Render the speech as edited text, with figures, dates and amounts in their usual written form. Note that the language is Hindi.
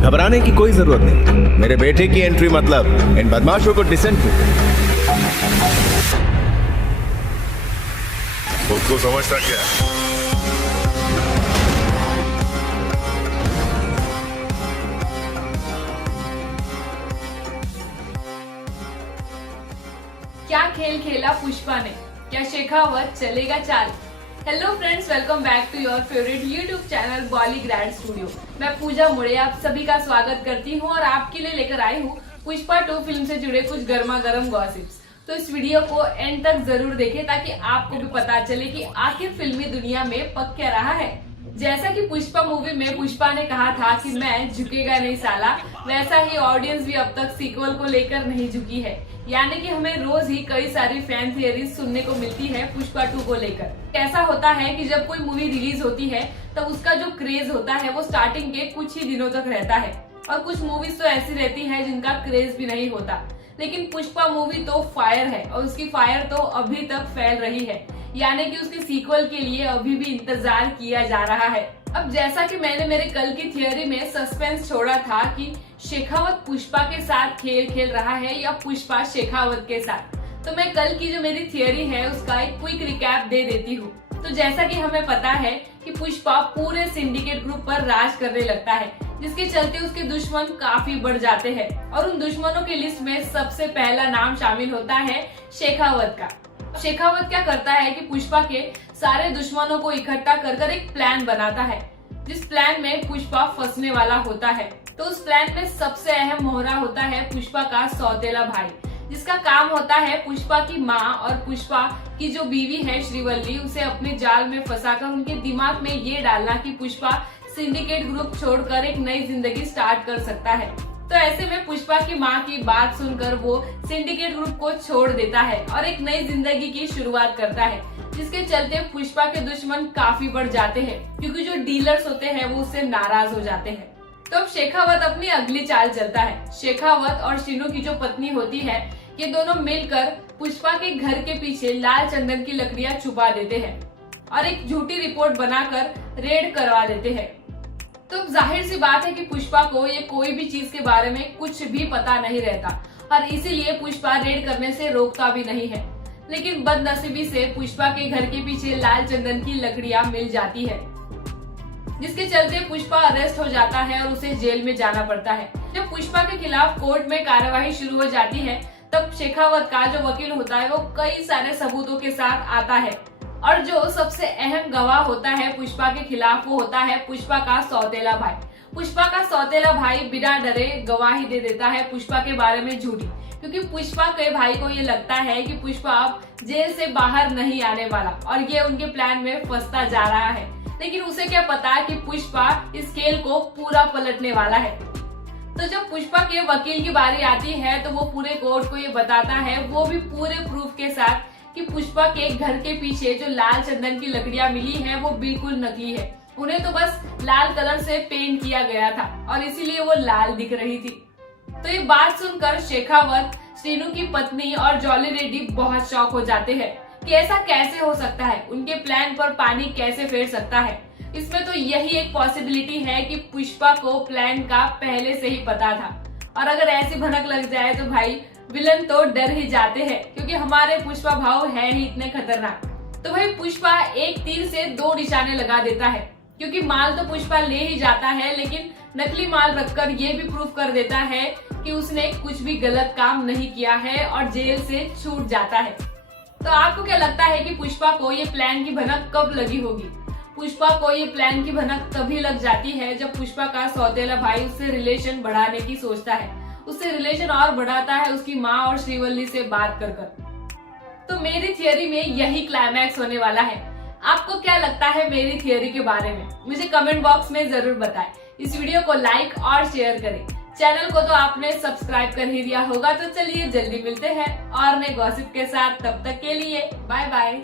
घबराने की कोई जरूरत नहीं। मेरे बेटे की एंट्री मतलब इन बदमाशों को डिसेंट में। खुद को समझता क्या? क्या खेल खेला पुष्पा ने, क्या शेखावत चलेगा चाल। Hello friends, welcome back to your favourite YouTube channel Bollygrad studio. मैं पूजा मुड़े आप सभी का स्वागत करती हूँ और आपके लिए लेकर आई हूँ पुष्पा 2 फिल्म से जुड़े कुछ गर्मा गर्म गॉसिप्स। तो इस वीडियो को एंड तक जरूर देखें ताकि आपको भी पता चले कि आखिर फिल्मी दुनिया में पक क्या रहा है। जैसा कि पुष्पा मूवी में पुष्पा ने कहा था कि मैं झुकेगा नहीं साला, वैसा ही ऑडियंस भी अब तक सीक्वल को लेकर नहीं झुकी है। यानी कि हमें रोज ही कई सारी फैन थियरीज सुनने को मिलती है पुष्पा 2 को लेकर। कैसा होता है कि जब कोई मूवी रिलीज होती है तब उसका जो क्रेज होता है वो स्टार्टिंग के कुछ ही दिनों तक रहता है, और कुछ मूवीज तो ऐसी रहती है जिनका क्रेज भी नहीं होता। लेकिन पुष्पा मूवी तो फायर है और उसकी फायर तो अभी तक फैल रही है, यानी कि उसके सीक्वल के लिए अभी भी इंतजार किया जा रहा है। अब जैसा कि मैंने मेरे कल की थियोरी में सस्पेंस छोड़ा था कि शेखावत पुष्पा के साथ खेल खेल रहा है या पुष्पा शेखावत के साथ, तो मैं कल की जो मेरी थियोरी है उसका एक क्विक रिकैप दे देती हूँ। तो जैसा कि हमें पता है कि पुष्पा पूरे सिंडिकेट ग्रुप पर राज करने लगता है, जिसके चलते उसके दुश्मन काफी बढ़ जाते हैं और उन दुश्मनों की लिस्ट में सबसे पहला नाम शामिल होता है शेखावत का। शेखावत क्या करता है कि पुष्पा के सारे दुश्मनों को इकट्ठा कर एक प्लान बनाता है, जिस प्लान में पुष्पा फंसने वाला होता है। तो उस प्लान में सबसे अहम मोहरा होता है पुष्पा का सौतेला भाई, जिसका काम होता है पुष्पा की माँ और पुष्पा की जो बीवी है श्रीवल्ली, उसे अपने जाल में फंसाकर उनके दिमाग में ये डालना कि पुष्पा सिंडिकेट ग्रुप छोड़कर एक नई जिंदगी स्टार्ट कर सकता है। तो ऐसे में पुष्पा की माँ की बात सुनकर वो सिंडिकेट ग्रुप को छोड़ देता है और एक नई जिंदगी की शुरुआत करता है, जिसके चलते पुष्पा के दुश्मन काफी बढ़ जाते हैं, क्योंकि जो डीलर्स होते हैं वो उससे नाराज हो जाते हैं। तो अब शेखावत अपनी अगली चाल चलता है। शेखावत और शीनू की जो पत्नी होती है, ये दोनों मिलकर पुष्पा के घर के पीछे लाल चंदन की लकड़ियां छुपा देते हैं और एक झूठी रिपोर्ट बनाकर रेड करवा देते हैं। तो जाहिर सी बात है कि पुष्पा को ये कोई भी चीज के बारे में कुछ भी पता नहीं रहता और इसीलिए पुष्पा रेड करने से रोकता भी नहीं है। लेकिन बदनसीबी से पुष्पा के घर के पीछे लाल चंदन की लकड़ियां मिल जाती है, जिसके चलते पुष्पा अरेस्ट हो जाता है और उसे जेल में जाना पड़ता है। जब पुष्पा के खिलाफ कोर्ट में कार्यवाही शुरू हो जाती है तब शेखावत का जो वकील होता है वो कई सारे सबूतों के साथ आता है, और जो सबसे अहम गवाह होता है पुष्पा के खिलाफ वो होता है पुष्पा का सौतेला भाई। पुष्पा का सौतेला भाई बिना डरे गवाही दे देता है पुष्पा के बारे में झूठी, क्योंकि पुष्पा के भाई को ये लगता है कि पुष्पा अब जेल से बाहर नहीं आने वाला और ये उनके प्लान में फंसता जा रहा है। लेकिन उसे क्या पता कि पुष्पा इस खेल को पूरा पलटने वाला है। तो जब पुष्पा के वकील की बारी आती है तो वो पूरे कोर्ट को ये बताता है, वो भी पूरे प्रूफ के साथ, कि पुष्पा के घर के पीछे जो लाल चंदन की लकड़ियां मिली हैं वो बिल्कुल नकली है। उन्हें तो बस लाल कलर से पेंट किया गया था और इसीलिए वो लाल दिख रही थी। तो ये बात सुनकर शेखावत, शीनू की पत्नी और जॉली रेड्डी बहुत शॉक हो जाते हैं कि ऐसा कैसे हो सकता है, उनके प्लान पर पानी कैसे फेर सकता है। इसमें तो यही एक पॉसिबिलिटी है कि पुष्पा को प्लान का पहले से ही पता था, और अगर ऐसी भनक लग जाए तो भाई विलन तो डर ही जाते हैं, क्योंकि हमारे पुष्पा भाव है ही इतने खतरनाक। तो भाई पुष्पा एक तीर से 2 निशाने लगा देता है, क्योंकि माल तो पुष्पा ले ही जाता है, लेकिन नकली माल रखकर ये भी प्रूफ कर देता है कि उसने कुछ भी गलत काम नहीं किया है और जेल से छूट जाता है। तो आपको क्या लगता है कि पुष्पा को ये प्लान की भनक कब लगी होगी? पुष्पा को ये प्लान की भनक तभी लग जाती है जब पुष्पा का सौतेला भाई उससे रिलेशन बढ़ाने की सोचता है, उससे रिलेशन और बढ़ाता है उसकी माँ और श्रीवल्ली से बात कर कर। तो मेरी थियोरी में यही क्लाइमैक्स होने वाला है। आपको क्या लगता है मेरी थियोरी के बारे में? मुझे कमेंट बॉक्स में जरूर बताएं। इस वीडियो को लाइक और शेयर करें। चैनल को तो आपने सब्सक्राइब कर ही दिया होगा। तो चलिए जल्दी मिलते हैं और नए गॉसिप के साथ, तब तक के लिए बाय बाय।